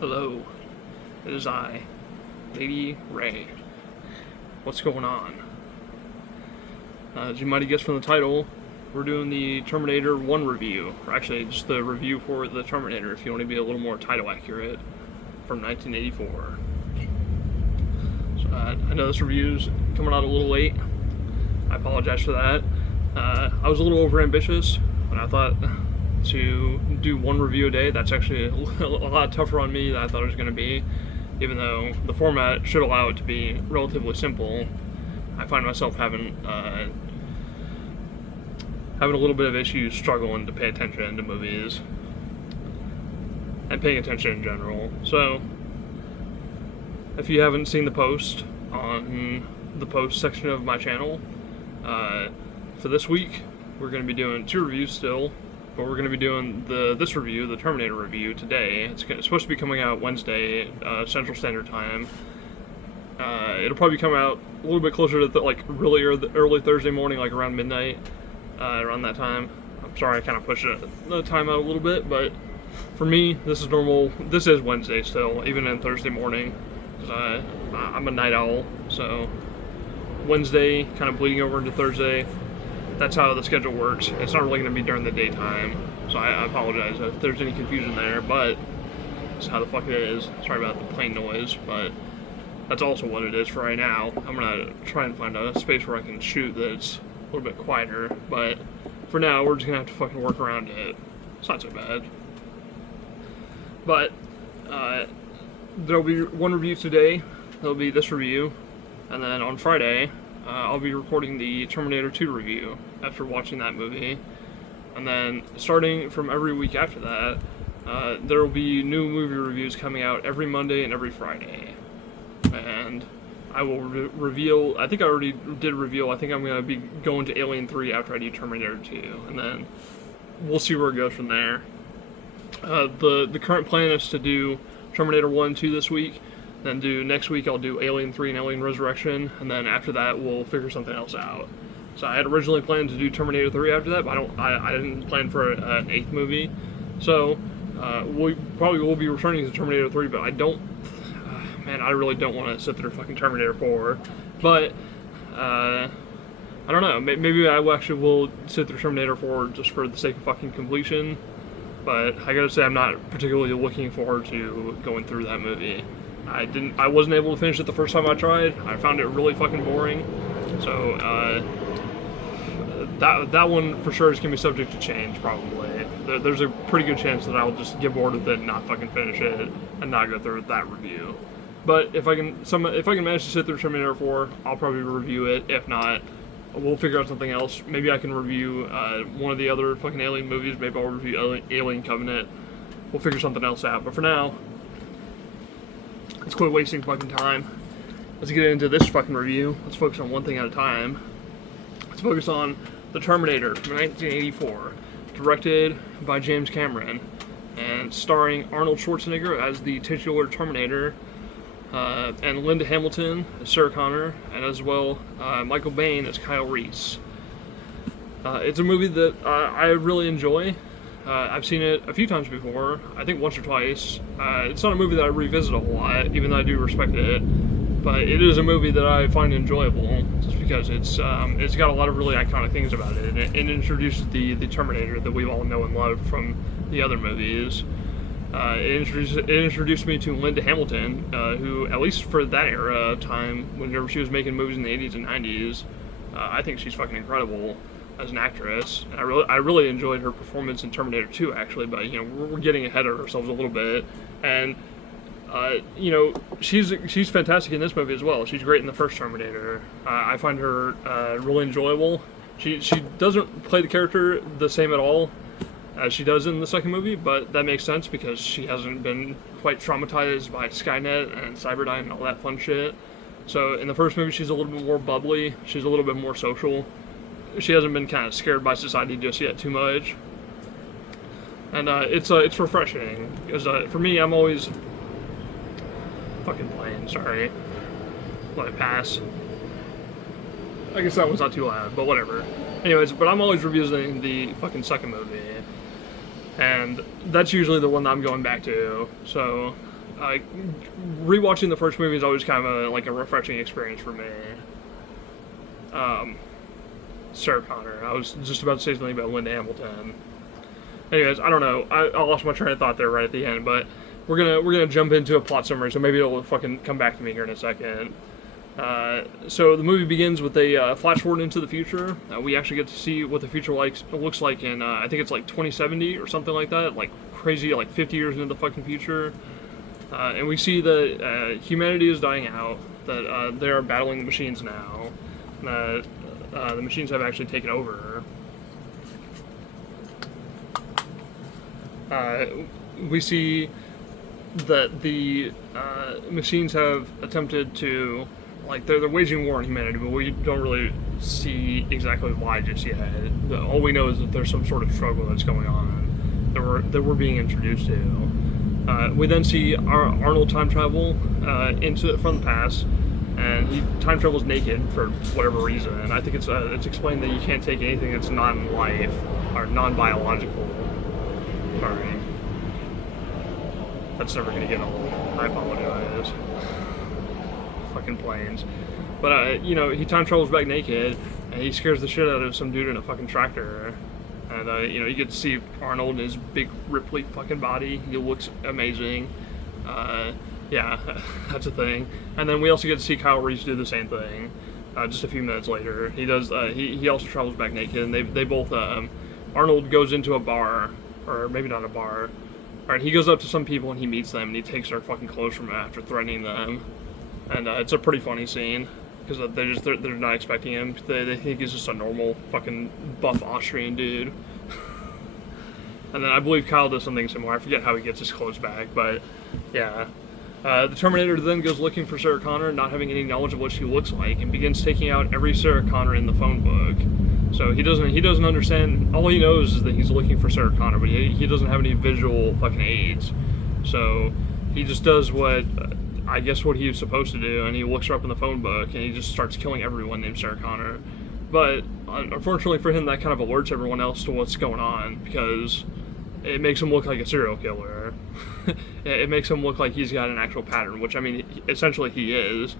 Hello, it is I, Lady Ray. What's going on? As you might have guessed from the title, we're doing the Terminator 1 review, or actually just the review for the Terminator, if you want to be a little more title accurate, from 1984. So, I know this review's coming out a little late. I apologize for that. I was a little overambitious when I thought to do one review a day. That's actually a lot tougher on me than I thought it was going to be. Even though the format should allow it to be relatively simple, I find myself having a little bit of issues struggling to pay attention to movies and paying attention in general. So, if you haven't seen the post on the post section of my channel, for this week we're going to be doing 2 reviews still. But we're going to be doing this review, the Terminator review, today. It's supposed to be coming out Wednesday, Central Standard Time. It'll probably come out a little bit closer to really early Thursday morning, like around midnight, around that time. I'm sorry I kind of pushed the time out a little bit, but for me, this is normal. This is Wednesday still, even in Thursday morning, because I'm a night owl, so Wednesday kind of bleeding over into Thursday. That's how the schedule works. It's not really going to be during the daytime, so I apologize if there's any confusion there, but that's how the fuck it is. Sorry about the plane noise, but that's also what it is for right now. I'm going to try and find a space where I can shoot that's a little bit quieter, but for now, we're just going to have to fucking work around it. It's not so bad. But there'll be one review today. There'll be this review, and then on Friday, I'll be recording the Terminator 2 review after watching that movie. And then starting from every week after that, there will be new movie reviews coming out every Monday and every Friday. And I will reveal, I think I already did reveal, I think I'm going to be going to Alien 3 after I do Terminator 2. And then we'll see where it goes from there. The current plan is to do Terminator 1 2 this week. Then next week I'll do Alien 3 and Alien Resurrection, and then after that we'll figure something else out. So I had originally planned to do Terminator 3 after that, but I didn't plan for an 8th movie. So we probably will be returning to Terminator 3, but I really don't want to sit through fucking Terminator 4. But I don't know, maybe I actually will sit through Terminator 4 just for the sake of fucking completion. But I gotta say, I'm not particularly looking forward to going through that movie. I wasn't able to finish it the first time I tried. I found it really fucking boring. So, that one for sure is going to be subject to change, probably. There's a pretty good chance that I'll just get bored with it and not fucking finish it and not go through that review. But if I can manage to sit through Terminator 4, I'll probably review it. If not, we'll figure out something else. Maybe I can review one of the other fucking Alien movies. Maybe I'll review Alien Covenant. We'll figure something else out. But for now, let's quit wasting fucking time. Let's get into this fucking review. Let's focus on one thing at a time. Let's focus on The Terminator from 1984, directed by James Cameron, and starring Arnold Schwarzenegger as the titular Terminator, and Linda Hamilton as Sarah Connor, and as well Michael Biehn as Kyle Reese. It's a movie that I really enjoy. I've seen it a few times before, I think once or twice. It's not a movie that I revisit a whole lot, even though I do respect it, but it is a movie that I find enjoyable, just because it's got a lot of really iconic things about it, and it introduces the Terminator that we all know and love from the other movies. It introduced me to Linda Hamilton, who, at least for that era of time, whenever she was making movies in the 80s and 90s, I think she's fucking incredible as an actress, and I really enjoyed her performance in Terminator 2, actually, but, we're getting ahead of ourselves a little bit, and, she's fantastic in this movie as well. She's great in the first Terminator. I find her really enjoyable. She doesn't play the character the same at all as she does in the second movie, but that makes sense because she hasn't been quite traumatized by Skynet and Cyberdyne and all that fun shit. So in the first movie, she's a little bit more bubbly, she's a little bit more social. She hasn't been kind of scared by society just yet too much, and it's refreshing because for me, I'm always fucking playing. Sorry, let it pass. I guess that one's not too loud, but whatever. Anyways, but I'm always revisiting the fucking second movie, and that's usually the one that I'm going back to. So rewatching the first movie is always kind of like a refreshing experience for me. Sarah Connor. I was just about to say something about Linda Hamilton. Anyways, I don't know. I lost my train of thought there right at the end, but we're gonna jump into a plot summary, so maybe it'll fucking come back to me here in a second. So the movie begins with a flash forward into the future. We actually get to see what the future looks like in, I think it's like 2070 or something like that, like crazy, like 50 years into the fucking future. And we see that humanity is dying out, that they are battling the machines now, that the machines have actually taken over. We see that the machines have attempted to, like, they're waging war on humanity, but we don't really see exactly why just yet. All we know is that there's some sort of struggle that's going on that we're being introduced to. We then see Arnold time travel from the past, and he time travels naked for whatever reason. And I think it's explained that you can't take anything that's non-life or non-biological. Sorry, that's never gonna get old. I apologize. Fucking planes. But he time travels back naked, and he scares the shit out of some dude in a fucking tractor. And you get to see Arnold in his big Ripley fucking body. He looks amazing. Yeah, that's a thing. And then we also get to see Kyle Reese do the same thing. Just a few minutes later, he does. He also travels back naked, and they both. Arnold goes into a bar, or maybe not a bar. Alright, he goes up to some people and he meets them, and he takes their fucking clothes from them after threatening them. And it's a pretty funny scene, because they're not expecting him. They think he's just a normal fucking buff Austrian dude. And then I believe Kyle does something similar. I forget how he gets his clothes back, but yeah. The Terminator then goes looking for Sarah Connor, not having any knowledge of what she looks like, and begins taking out every Sarah Connor in the phone book. So he doesn't understand. All he knows is that he's looking for Sarah Connor, but he doesn't have any visual fucking aids. So he just does what he was supposed to do, and he looks her up in the phone book, and he just starts killing everyone named Sarah Connor. But unfortunately for him, that kind of alerts everyone else to what's going on, because it makes him look like a serial killer. It makes him look like he's got an actual pattern, which, I mean, essentially he is.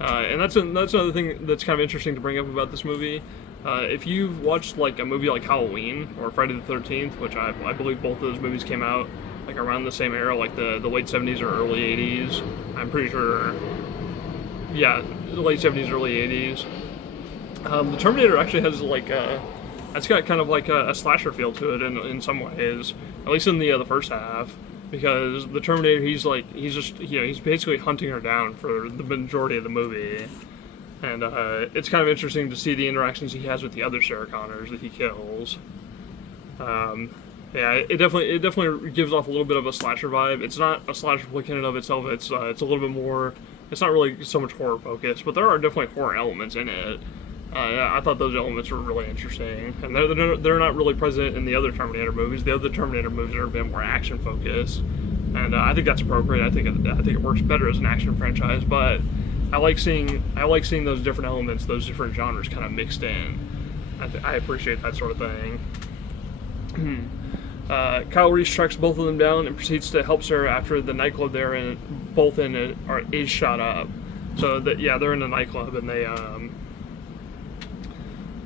And that's another thing that's kind of interesting to bring up about this movie. If you've watched like a movie like Halloween or Friday the 13th, which I believe both of those movies came out like around the same era, like the late 70s or early 80s. I'm pretty sure, yeah, the late 70s, early 80s. The Terminator actually has like it's got kind of like a slasher feel to it in some ways, at least in the first half, because the Terminator, he's basically hunting her down for the majority of the movie. And it's kind of interesting to see the interactions he has with the other Sarah Connors that he kills. Yeah, it definitely gives off a little bit of a slasher vibe. It's not a slasher flick in and of itself. It's a little bit more. It's not really so much horror focused, but there are definitely horror elements in it. I thought those elements were really interesting, and they're not really present in the other Terminator movies. The other Terminator movies are a bit more action focused, and I think that's appropriate. I think it works better as an action franchise, but I like seeing those different elements, those different genres kind of mixed in. I appreciate that sort of thing. Kyle Reese tracks both of them down and proceeds to help Sarah after the nightclub they're in, is shot up. So they're in a nightclub, and they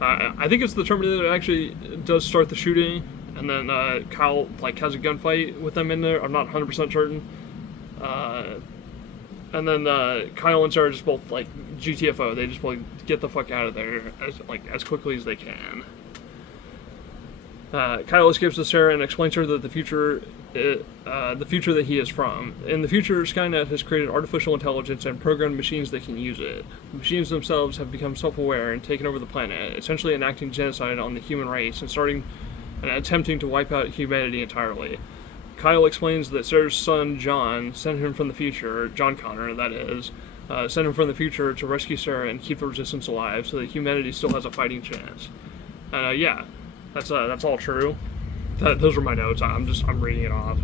I think it's the Terminator that actually does start the shooting, and then Kyle has a gunfight with them in there. I'm not 100% certain. And then Kyle and Sarah just both GTFO. They just get the fuck out of there as quickly as they can. Kyle escapes with Sarah and explains to her that the future that he is from. In the future, Skynet has created artificial intelligence and programmed machines that can use it. The machines themselves have become self-aware and taken over the planet, essentially enacting genocide on the human race and attempting to wipe out humanity entirely. Kyle explains that Sarah's son, John, sent him from the future, John Connor, that is, sent him from the future to rescue Sarah and keep the resistance alive so that humanity still has a fighting chance. Yeah. That's all true. Those are my notes. I'm reading it off.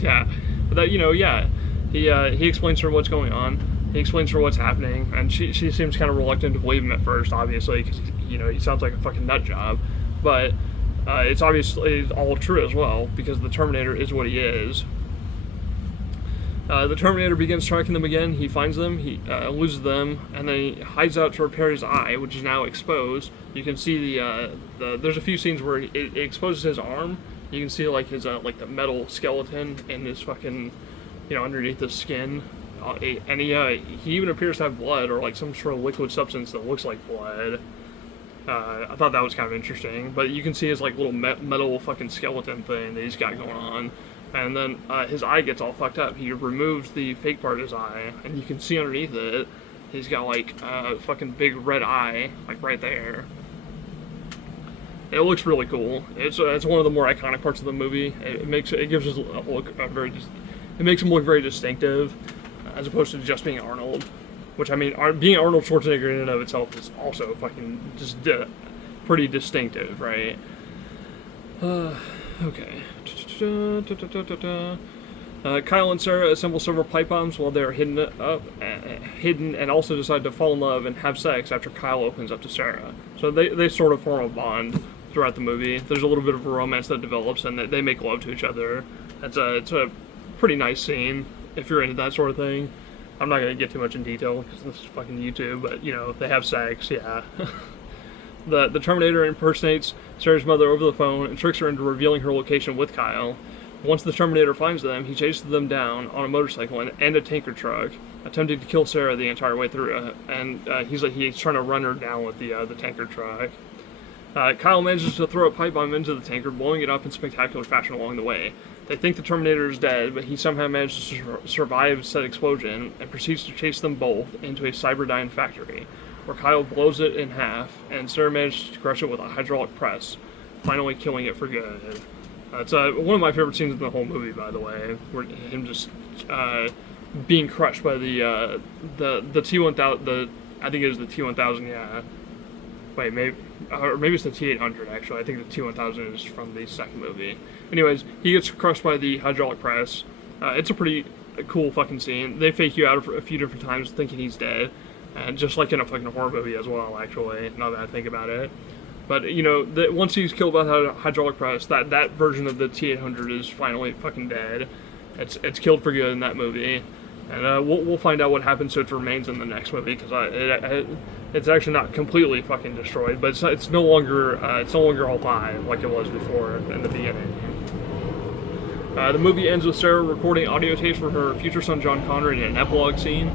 Yeah, but he explains to her what's going on. He explains to her what's happening, and she seems kind of reluctant to believe him at first, obviously, because he sounds like a fucking nut job. But it's obviously all true as well, because the Terminator is what he is. The Terminator begins tracking them again. He finds them, he loses them, and then he hides out to repair his eye, which is now exposed. You can see there's a few scenes where it exposes his arm. You can see like his like the metal skeleton in his fucking, underneath the skin. And he even appears to have blood or like some sort of liquid substance that looks like blood. I thought that was kind of interesting, but you can see his like little metal fucking skeleton thing that he's got going on. And then his eye gets all fucked up. He removes the fake part of his eye, and you can see underneath it, he's got like a fucking big red eye, like right there. It looks really cool. It's one of the more iconic parts of the movie. It gives us a look it makes him look very distinctive, as opposed to just being Arnold. Which, I mean, being Arnold Schwarzenegger in and of itself is also fucking just pretty distinctive, right? Okay. Kyle and Sarah assemble several pipe bombs while they're hidden, and also decide to fall in love and have sex after Kyle opens up to Sarah. So they sort of form a bond throughout the movie. There's a little bit of a romance that develops, and they make love to each other. It's a pretty nice scene if you're into that sort of thing. I'm not going to get too much in detail because this is fucking YouTube, but, they have sex, yeah. The Terminator impersonates Sarah's mother over the phone and tricks her into revealing her location with Kyle. Once the Terminator finds them, he chases them down on a motorcycle and a tanker truck, attempting to kill Sarah the entire way through, and he's trying to run her down with the tanker truck. Kyle manages to throw a pipe bomb into the tanker, blowing it up in spectacular fashion along the way. They think the Terminator is dead, but he somehow manages to survive said explosion and proceeds to chase them both into a Cyberdyne factory, where Kyle blows it in half, and Sarah manages to crush it with a hydraulic press, finally killing it for good. It's one of my favorite scenes in the whole movie, by the way, where him just being crushed by the T-1000, I think it was the T-1000, yeah. Wait, maybe it's the T-800, actually. I think the T-1000 is from the second movie. Anyways, he gets crushed by the hydraulic press. It's a pretty cool fucking scene. They fake you out a few different times thinking he's dead. And just like in a fucking horror movie as well, actually, now that I think about it. But, once he's killed by the hydraulic press, that version of the T-800 is finally fucking dead. It's killed for good in that movie. And we'll find out what happens to its remains in the next movie, because it's actually not completely fucking destroyed, but it's no longer all alive like it was before in the beginning. The movie ends with Sarah recording audio tapes for her future son John Connor in an epilogue scene,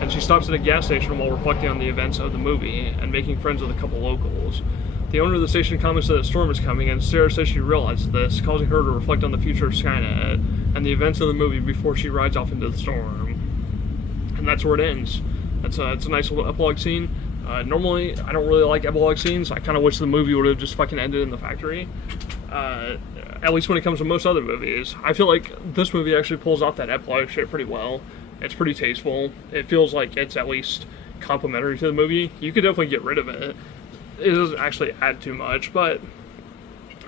and she stops at a gas station while reflecting on the events of the movie and making friends with a couple locals. The owner of the station comments that a storm is coming, and Sarah says she realizes this, causing her to reflect on the future of Skynet and the events of the movie before she rides off into the storm. And that's where it ends. It's a nice little epilogue scene. Normally, I don't really like epilogue scenes. I kind of wish the movie would have just fucking ended in the factory. At least when it comes to most other movies. I feel like this movie actually pulls off that epilogue shit pretty well. It's pretty tasteful. It feels like it's at least complimentary to the movie. You could definitely get rid of it. It doesn't actually add too much, but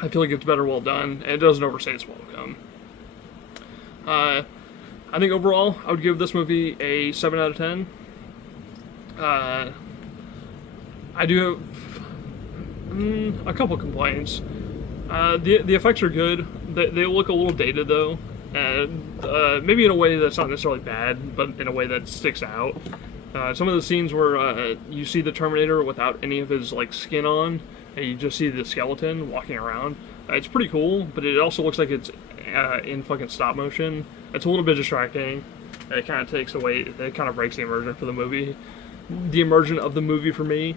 I feel like it's better well done, and it doesn't overstay its welcome. I think overall, I would give this movie a 7 out of 10. I do have a couple complaints. The effects are good. They look a little dated, though. And maybe in a way that's not necessarily bad, but in a way that sticks out. Some of the scenes where you see the Terminator without any of his skin on, and you just see the skeleton walking around. It's pretty cool, but it also looks like it's in fucking stop motion. It's a little bit distracting. It kind of takes away, it kind of breaks the immersion for the movie. The immersion of the movie for me.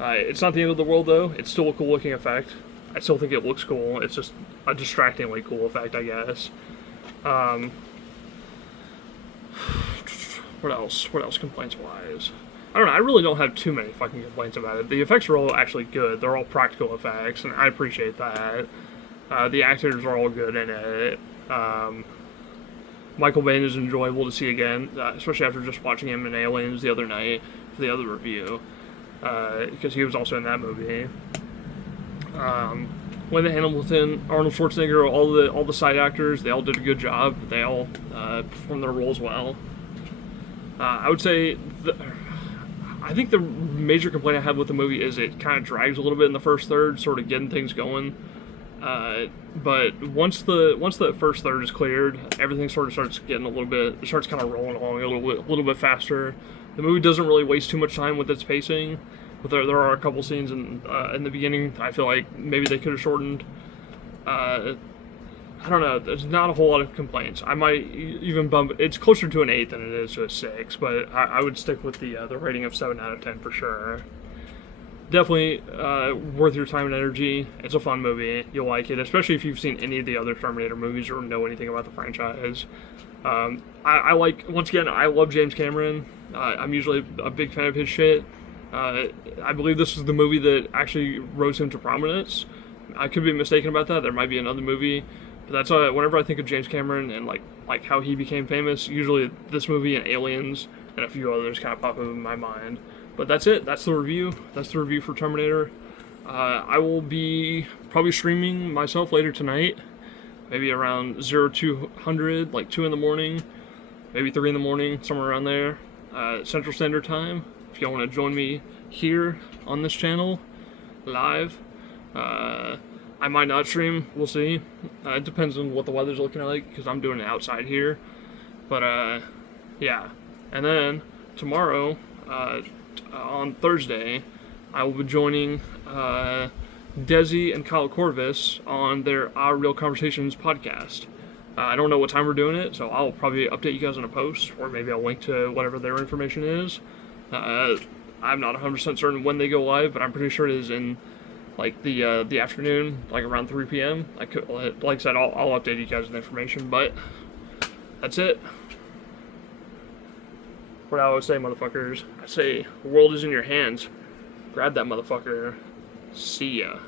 It's not the end of the world, though. It's still a cool looking effect. I still think it looks cool. It's just a distractingly cool effect, I guess. What else? What else complaints-wise? I don't know. I really don't have too many fucking complaints about it. The effects are all actually good. They're all practical effects, and I appreciate that. The actors are all good in it. Michael Biehn is enjoyable to see again, especially after just watching him in Aliens the other night for the other review, because he was also in that movie. Linda Hamilton, Arnold Schwarzenegger, all the side actors, they all did a good job. They all performed their roles well. I would say, I think the major complaint I have with the movie is it kind of drags a little bit in the first third, sort of getting things going. But once the first third is cleared, everything sort of starts getting it starts kind of rolling along a little bit faster. The movie doesn't really waste too much time with its pacing, but there are a couple scenes in the beginning I feel like maybe they could have shortened. I don't know. There's not a whole lot of complaints. I might even bump it. It's closer to an 8 than it is to a 6, but I would stick with the rating of 7 out of 10 for sure. Definitely worth your time and energy. It's a fun movie. You'll like it, especially if you've seen any of the other Terminator movies or know anything about the franchise. I like, once again, I love James Cameron. I'm usually a big fan of his shit. I believe this is the movie that actually rose him to prominence. I could be mistaken about that. There might be another movie. But that's whenever I think of James Cameron and like how he became famous, usually this movie and Aliens and a few others kind of pop up in my mind. But that's it. That's the review. That's the review for Terminator. I will be probably streaming myself later tonight, maybe around 0200, like 2 in the morning, maybe 3 in the morning, somewhere around there, Central Standard Time. If y'all want to join me here on this channel, live, I might not stream. We'll see. It depends on what the weather's looking like, because I'm doing it outside here. But, yeah. And then, tomorrow, on Thursday, I will be joining Desi and Kyle Corvus on their Our Real Conversations podcast. I don't know what time we're doing it, so I'll probably update you guys on a post, or maybe I'll link to whatever their information is. I'm not 100% certain when they go live, but I'm pretty sure it is in like the afternoon, like around 3 p.m. Like I said, I'll update you guys with information, but that's it. What I always say, motherfuckers, I say, the world is in your hands. Grab that motherfucker. See ya.